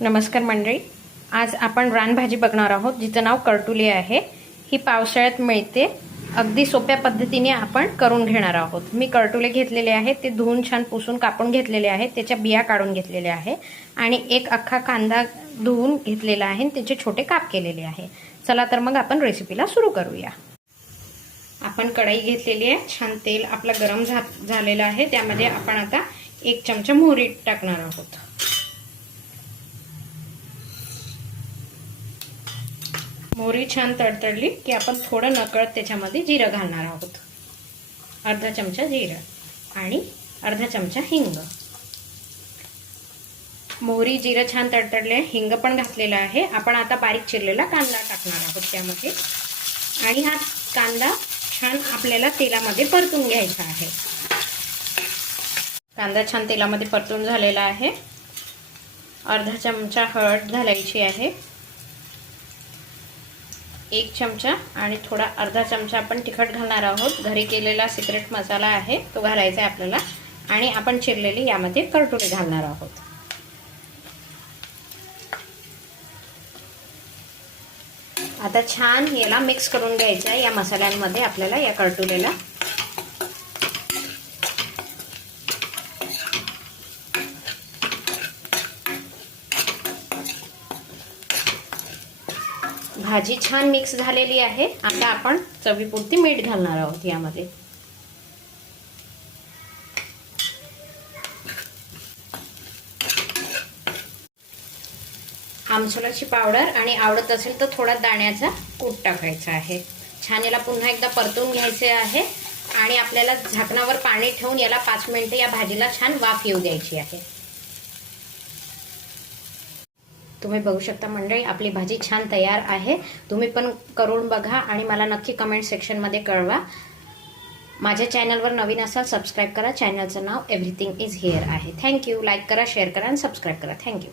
नमस्कार मंडळी, आज आपण रानभाजी बघणार आहोत जिचं नाव करटुली आहे। ही पावसाळ्यात मिळते। अगदी सोप्या पद्धतीने आपण करून घेणार आहोत। मी करटुले घेतलेले आहेत, ते धुवून छान पुसून कापून घेतलेले आहेत, त्याच्या बिया काढून घेतलेल्या आहे आणि एक अख्खा कांदा धुवून घेतलेला आहे, त्याचे छोटे काप केलेले आहे। चला तर मग आपण रेसिपीला सुरू करूया। आपण कढई घेतलेली आहे, छान तेल आपलं गरम झालेलं आहे, त्यामध्ये आपण आता 1 चमचा मोहरी टाकणार आहोत। मोहरी छान तडतडली की आपण थोडं नकळत त्याच्यामध्ये जिरं घालणार आहोत। अर्धा चमचा जिरं आणि अर्धा चमचा हिंग। मोहरी जिरं छान तडतडले, हिंग पण घातलेला आहे। आपण आता बारीक चिरलेला कांदा टाकणार आहोत त्यामध्ये आणि हा कांदा छान आपल्याला तेलामध्ये परतून घ्यायचा आहे। कांदा छान तेलामध्ये परतून झालेला आहे। अर्धा चमचा हळद घालायची आहे, 1 चमचा आणि थोडा अर्धा चमचा आपण तिखट घालणार आहोत। घरी केलेला सिक्रेट मसाला आहे तो घालायचा आहे आपल्याला आणि आपण चिरलेले यामध्ये करटुले घालणार आहोत। आता छान याला मिक्स करून घ्यायचं आहे या मसाल्यांमध्ये आपल्याला, या करटुलेला। भाजी छान मिक्स झालेली आहे। आता आपण चवीपुरती मीठ घालणार आहोत यामध्ये। आमचुराची पावडर आणि आवडत असेल तर थोडा दाण्याचा कूट टाकायचा आहे। छान याला पुन्हा एकदा परतून घ्यायचे आहे आणि आपल्याला झाकणावर पाणी ठेवून याला 5 मिनिटे या भाजीला छान वाफ येऊ द्यायची आहे। तुम्ही बघू शकता मंडळी, आपली भाजी छान तयार आहे। तुम्ही पण करून बघा आणि मला नक्की कमेंट सेक्शनमध्ये कळवा। माझ्या चॅनलवर नवीन असाल सबस्क्राईब करा। चॅनलचं नाव एव्हरीथिंग इज हिअर आहे। थँक्यू। लाईक करा, शेअर करा आणि सबस्क्राईब करा। थँक्यू।